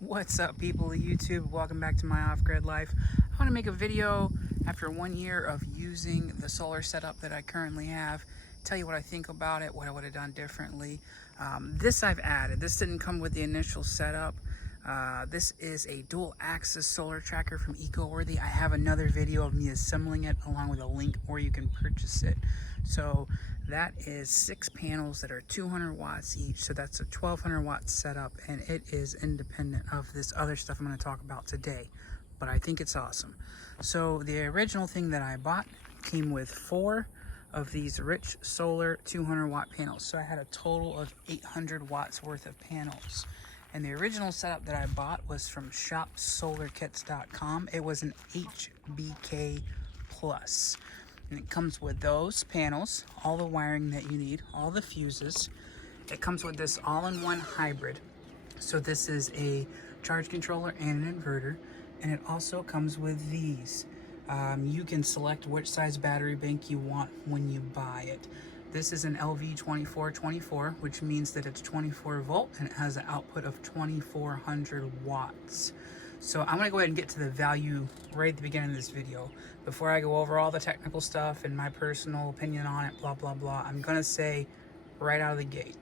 What's up, people of YouTube? Welcome back to my off-grid life. I want to make a video after 1 year of using the solar setup that I currently have, tell you what I think about it, what I would have done differently. This I've added. This didn't come with the initial setup. This is a dual axis solar tracker from EcoWorthy. I have another video of me assembling it along with a link where you can purchase it. So that is 6 panels that are 200 watts each. So that's a 1200 watt setup, and it is independent of this other stuff I'm going to talk about today. But I think it's awesome. So the original thing that I bought came with 4 of these rich solar 200 watt panels. So I had a total of 800 watts worth of panels. And the original setup that I bought was from shopsolarkits.com. It was an HBK Plus. And it comes with those panels, all the wiring that you need, all the fuses. It comes with this all-in-one hybrid. So this is a charge controller and an inverter. And it also comes with these. You can select which size battery bank you want when you buy it. This is an LV2424, which means that it's 24 volt and it has an output of 2400 watts. So I'm gonna go ahead and get to the value right at the beginning of this video. Before I go over all the technical stuff and my personal opinion on it, blah, blah, blah, I'm gonna say right out of the gate,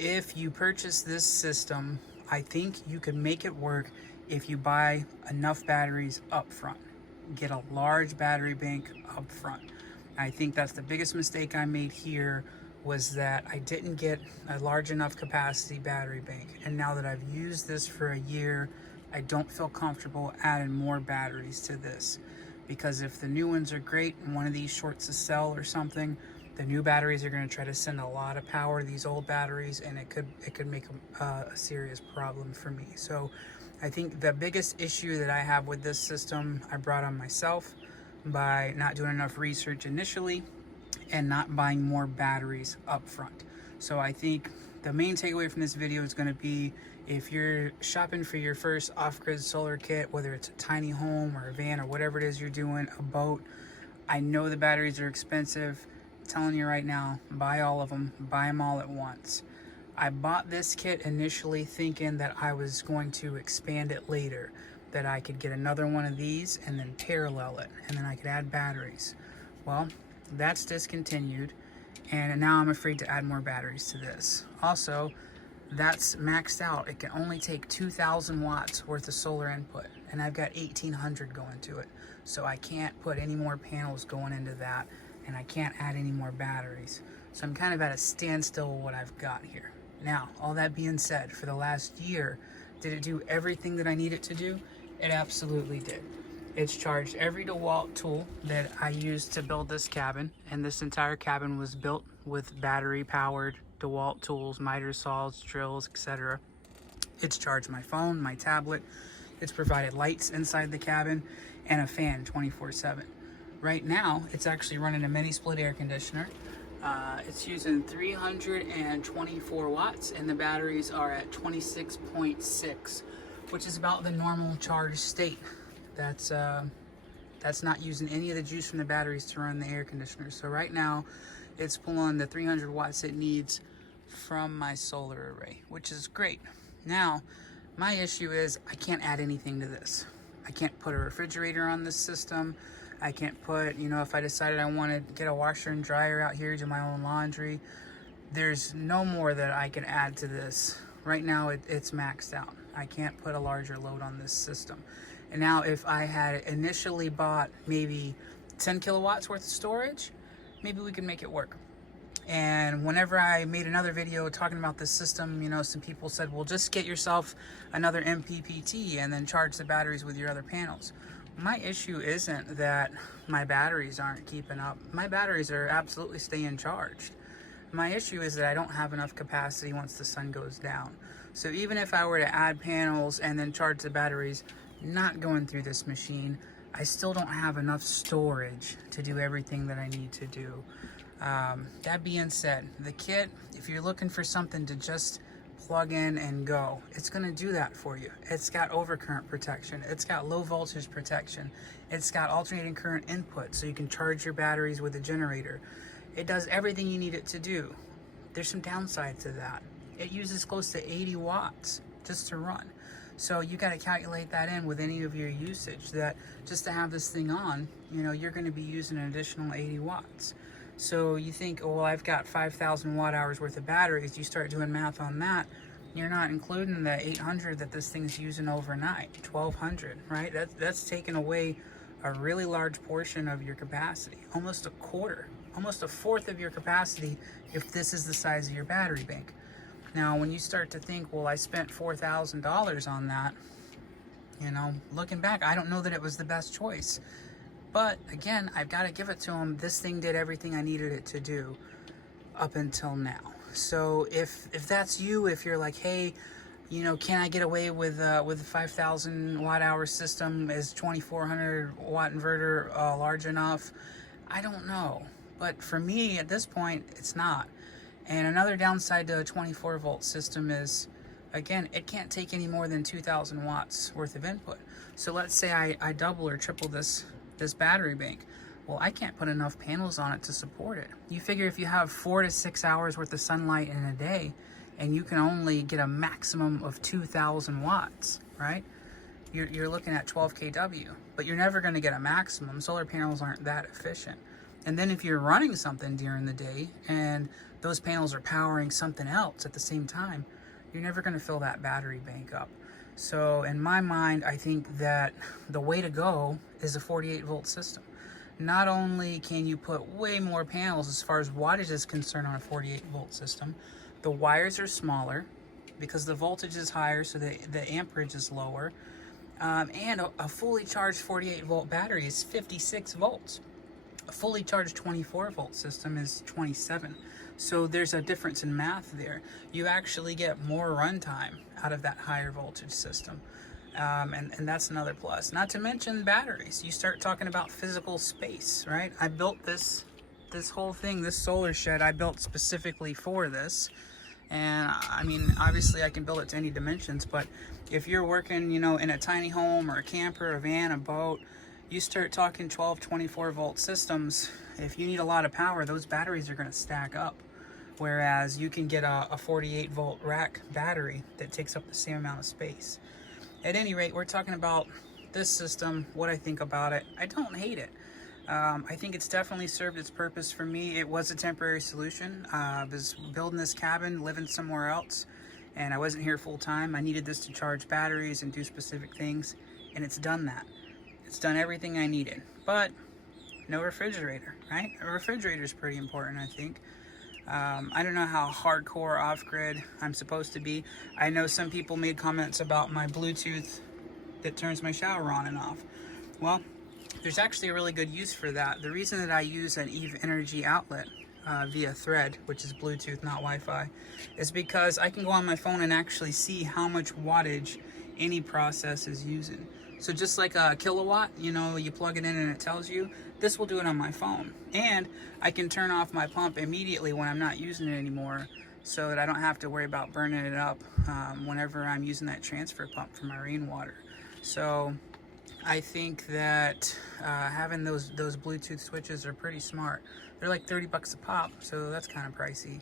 if you purchase this system, I think you could make it work if you buy enough batteries up front. Get a large battery bank up front. I think that's the biggest mistake I made here, was that I didn't get a large enough capacity battery bank. And now that I've used this for a year, I don't feel comfortable adding more batteries to this. Because if the new ones are great and one of these shorts a cell or something, the new batteries are going to try to send a lot of power to these old batteries, and it could make a serious problem for me. So I think the biggest issue that I have with this system, I brought on myself by not doing enough research initially and not buying more batteries up front. So I think the main takeaway from this video is going to be, if you're shopping for your first off-grid solar kit, whether it's a tiny home or a van or whatever it is you're doing, a boat, I know the batteries are expensive. I'm telling you right now, buy all of them, buy them all at once. I bought this kit initially thinking that I was going to expand it later, that I could get another one of these and then parallel it, and then I could add batteries. Well, that's discontinued, and now I'm afraid to add more batteries to this. Also, that's maxed out. It can only take 2,000 watts worth of solar input, and I've got 1,800 going to it. So I can't put any more panels going into that, and I can't add any more batteries. So I'm kind of at a standstill with what I've got here. Now, all that being said, for the last year, did it do everything that I need it to do? It absolutely did. It's charged every DeWalt tool that I used to build this cabin, and this entire cabin was built with battery-powered DeWalt tools, miter saws, drills, etc. It's charged my phone, my tablet. It's provided lights inside the cabin and a fan 24/7. Right now, it's actually running a mini split air conditioner. It's using 324 watts, and the batteries are at 26.6, which is about the normal charge state. That's not using any of the juice from the batteries to run the air conditioner. So right now, it's pulling the 300 watts it needs from my solar array, which is great. Now, my issue is I can't add anything to this. I can't put a refrigerator on this system. I can't put, if I decided I want to get a washer and dryer out here, do my own laundry, there's no more that I can add to this. Right now, it's maxed out. I can't put a larger load on this system. And now if I had initially bought maybe 10 kilowatts worth of storage, maybe we could make it work. And whenever I made another video talking about this system, some people said, well, just get yourself another MPPT and then charge the batteries with your other panels. My issue isn't that my batteries aren't keeping up. My batteries are absolutely staying charged. My issue is that I don't have enough capacity once the sun goes down. So even if I were to add panels and then charge the batteries, not going through this machine, I still don't have enough storage to do everything that I need to do. That being said, the kit, if you're looking for something to just plug in and go, it's going to do that for you. It's got overcurrent protection. It's got low voltage protection. It's got alternating current input, so you can charge your batteries with a generator. It does everything you need it to do. There's some downside to that. It uses close to 80 watts just to run. So you got to calculate that in with any of your usage, that just to have this thing on, you know, you're going to be using an additional 80 watts. So you think, oh, well, I've got 5,000 watt hours worth of batteries. You start doing math on that, you're not including the 800 that this thing's using overnight, 1,200, right? That's taking away a really large portion of your capacity, almost a quarter, almost a fourth of your capacity if this is the size of your battery bank. Now, when you start to think, well, I spent $4,000 on that, you know, looking back, I don't know that it was the best choice. But again, I've got to give it to them. This thing did everything I needed it to do up until now. So if that's you, if you're like, hey, you know, can I get away with a 5,000 watt hour system? Is 2,400 watt inverter large enough? I don't know. But for me, at this point, it's not. And another downside to a 24 volt system is, again, it can't take any more than 2,000 watts worth of input. So let's say I double or triple this battery bank. Well, I can't put enough panels on it to support it. You figure if you have 4 to 6 hours worth of sunlight in a day, and you can only get a maximum of 2,000 watts, right? You're looking at 12 kW, but you're never going to get a maximum. Solar panels aren't that efficient. And then if you're running something during the day and those panels are powering something else at the same time, you're never going to fill that battery bank up. So in my mind, I think that the way to go is a 48 volt system. Not only can you put way more panels as far as wattage is concerned on a 48 volt system, the wires are smaller because the voltage is higher, so the amperage is lower. And a fully charged 48 volt battery is 56 volts. A fully charged 24 volt system is 27. So there's a difference in math there. You actually get more runtime out of that higher voltage system. And that's another plus. Not to mention batteries. You start talking about physical space, right? I built this whole thing, this solar shed, I built specifically for this. And I mean, obviously I can build it to any dimensions, but if you're working, you know, in a tiny home or a camper, a van, a boat, you start talking 12, 24 volt systems. If you need a lot of power, those batteries are going to stack up. Whereas you can get a 48 volt rack battery that takes up the same amount of space. At any rate, we're talking about this system, what I think about it. I don't hate it. I think it's definitely served its purpose for me. It was a temporary solution. I was building this cabin, living somewhere else, and I wasn't here full time. I needed this to charge batteries and do specific things, and it's done that. It's done everything I needed, but no refrigerator, right? A refrigerator is pretty important, I think. I don't know how hardcore off-grid I'm supposed to be. I know some people made comments about my Bluetooth that turns my shower on and off. Well, there's actually a really good use for that. The reason that I use an EVE energy outlet via Thread, which is Bluetooth, not Wi-Fi, is because I can go on my phone and actually see how much wattage any process is using. So just like a kilowatt, you know, you plug it in and it tells you, this will do it on my phone. And I can turn off my pump immediately when I'm not using it anymore, so that I don't have to worry about burning it up whenever I'm using that transfer pump for my rainwater. So I think that having those Bluetooth switches are pretty smart. They're like 30 bucks a pop, so that's kind of pricey.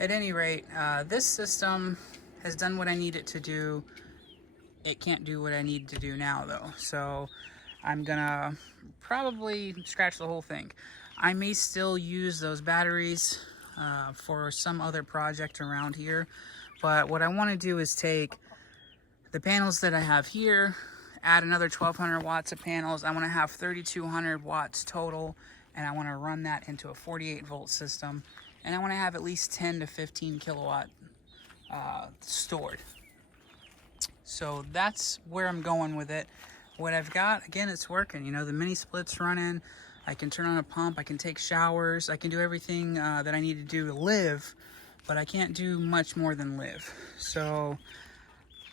At any rate, this system has done what I need it to do. It can't do what I need to do now, though. So I'm gonna probably scratch the whole thing. I may still use those batteries for some other project around here. But what I want to do is take the panels that I have here, add another 1,200 watts of panels. I want to have 3,200 watts total, and I want to run that into a 48 volt system. And I want to have at least 10 to 15 kilowatt stored. So that's where I'm going with it. What I've got, again, it's working. You know, the mini split's running. I can turn on a pump. I can take showers. I can do everything that I need to do to live, but I can't do much more than live. So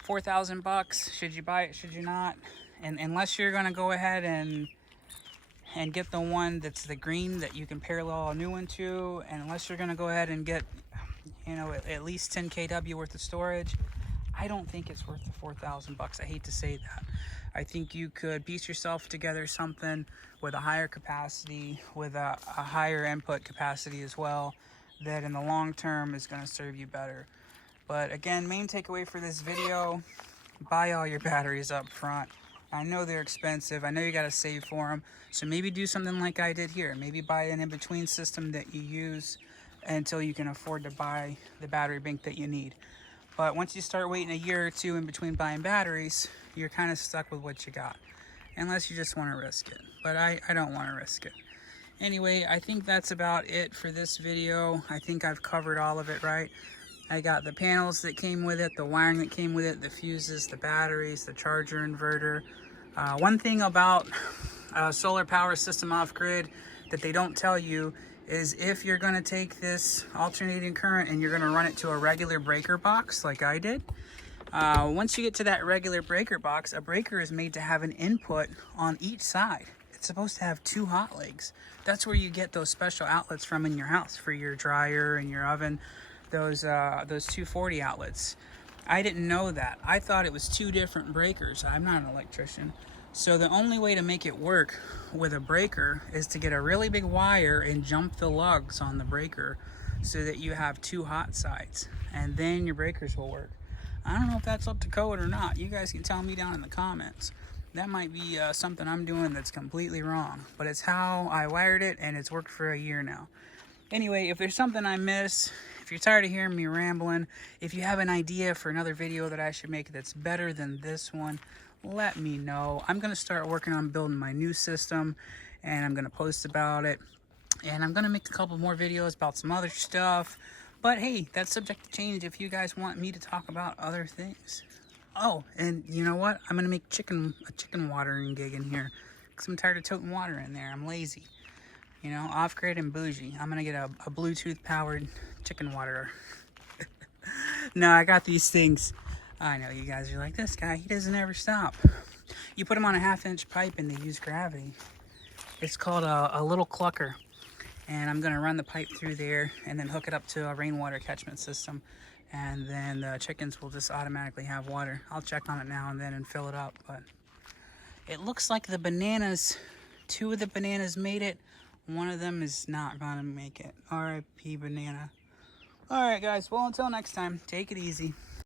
4,000 bucks. Should you buy it? Should you not? And unless you're going to go ahead and get the one that's the green that you can parallel a new one to, and unless you're going to go ahead and get, you know, at least 10 kW worth of storage, I don't think it's worth the 4,000 bucks. I hate to say that. I think you could piece yourself together something with a higher capacity, with a higher input capacity as well, that in the long term is going to serve you better. But again, main takeaway for this video, buy all your batteries up front. I know they're expensive. I know you got to save for them. So maybe do something like I did here. Maybe buy an in-between system that you use until you can afford to buy the battery bank that you need. But once you start waiting a year or two in between buying batteries, you're kind of stuck with what you got. Unless you just want to risk it. But I don't want to risk it. Anyway, I think that's about it for this video. I think I've covered all of it, right? I got the panels that came with it, the wiring that came with it, the fuses, the batteries, the charger inverter. One thing about solar power system off-grid that they don't tell you is if you're going to take this alternating current and you're going to run it to a regular breaker box like I did, once you get to that regular breaker box, a breaker is made to have an input on each side. It's supposed to have 2 hot legs. That's where you get those special outlets from in your house for your dryer and your oven, those 240 outlets. I didn't know that. I thought it was 2 different breakers. I'm not an electrician. So the only way to make it work with a breaker is to get a really big wire and jump the lugs on the breaker so that you have 2 hot sides, and then your breakers will work. I don't know if that's up to code or not. You guys can tell me down in the comments. That might be something I'm doing that's completely wrong, but it's how I wired it, and it's worked for a year now. Anyway, if there's something I miss, if you're tired of hearing me rambling, if you have an idea for another video that I should make that's better than this one, let me know. I'm going to start working on building my new system, and I'm going to post about it. And I'm going to make a couple more videos about some other stuff. But hey, that's subject to change if you guys want me to talk about other things. Oh, and you know what? I'm going to make a chicken watering gig in here, because I'm tired of toting water in there. I'm lazy. You know, off-grid and bougie. I'm going to get a Bluetooth-powered chicken waterer. No, I got these things. I know you guys are like, this guy, he doesn't ever stop. You put them on a 1/2-inch pipe and they use gravity. It's called a little clucker. And I'm going to run the pipe through there and then hook it up to a rainwater catchment system. And then the chickens will just automatically have water. I'll check on it now and then and fill it up. But it looks like the bananas, 2 of the bananas made it. One of them is not going to make it. R.I.P. banana. Alright guys, well until next time, take it easy.